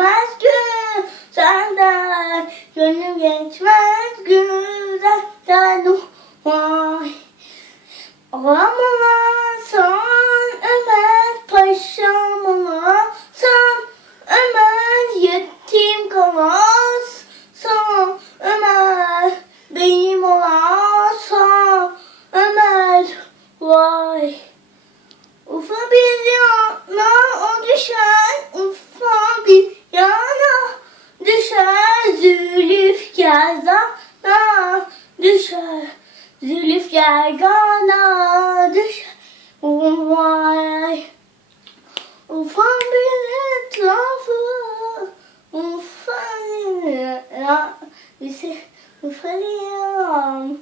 geçmez gün senden Gönlüm geçmez gün senden. Vay. Ağlamalarsan Ömer Paşa'm Ağlasam Ömer yetim kalasam Ömer benim olasam Ömer. Vay. Ufa bir yana gergana düşer, zülüf gergana düşer, vay. Ufa bir etrafı, ufa bir ya, ufa bir Neden